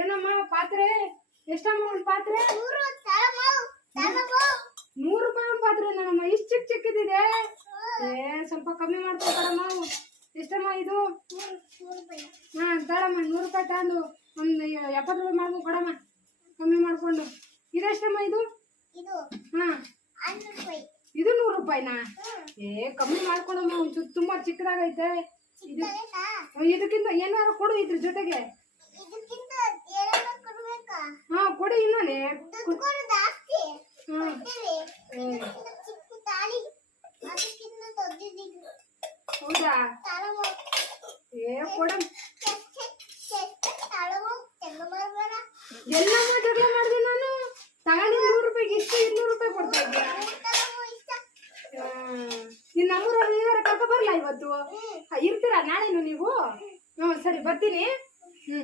ಏನಮ್ಮ ಪಾತ್ರೆ ಎಷ್ಟಮ್ಮ ಒಂದು ಪಾತ್ರೆ? 100 ರೂಪಾಯಿ ಒಂದು ಪಾತ್ರೆ ನನ್ನಮ್ಮ. ಇಷ್ಟು ಚಿಕ್ಕದಿದೆ. ಸ್ವಲ್ಪ ಕಮ್ಮಿ ಮಾಡ್ಕೊಡಮ್ಮ. ಎಷ್ಟಮ್ಮ ಇದು? ಹಾ ತಳಮ್ಮ 100 ರೂಪಾಯಿ ತಗೊಂಡು ಒಂದು 70 ರೂಪಾಯಿ ಮಾಡ್ಕೊಂಡು ಕೊಡಮ್ಮ, ಕಮ್ಮಿ ಮಾಡ್ಕೊಂಡು. ಇದೆಷ್ಟಮ್ಮ ಇದು? ಹಾ ಇದು 100 ರೂಪಾಯಿನಾ? ಕಮ್ಮಿ ಮಾಡ್ಕೊಡಮ್ಮ, ಒಂಚೂರು ತುಂಬಾ ಚಿಕ್ಕದಾಗೈತೆ. ಇದಕ್ಕಿಂತ ಏನಾರು ಕೊಡು ಇದ್ರ ಜೊತೆಗೆ. ಹಾ ಕೊಡಿ ಇನ್ನೇ. ಹೌದಾ? ಕೊಡ. ಎಲ್ಲಮ್ಮ ಜಗಳ ಮಾಡಿದೆ ನಾನು. ತಗೊಂಡು 100 ರೂಪಾಯಿಗೆ ಇಷ್ಟು 200 ರೂಪಾಯಿ ಕೊಡ್ತಾ ಇದ್ದೆ. ನಿನ್ನ ನಮ್ಮೂರಲ್ಲಿ ಕರ್ಕೊ ಬರ್ಲಾ ಇವತ್ತು? ಇರ್ತೀರಾ ನಾಳೆನು ನೀವು? ಸರಿ ಬರ್ತೀನಿ.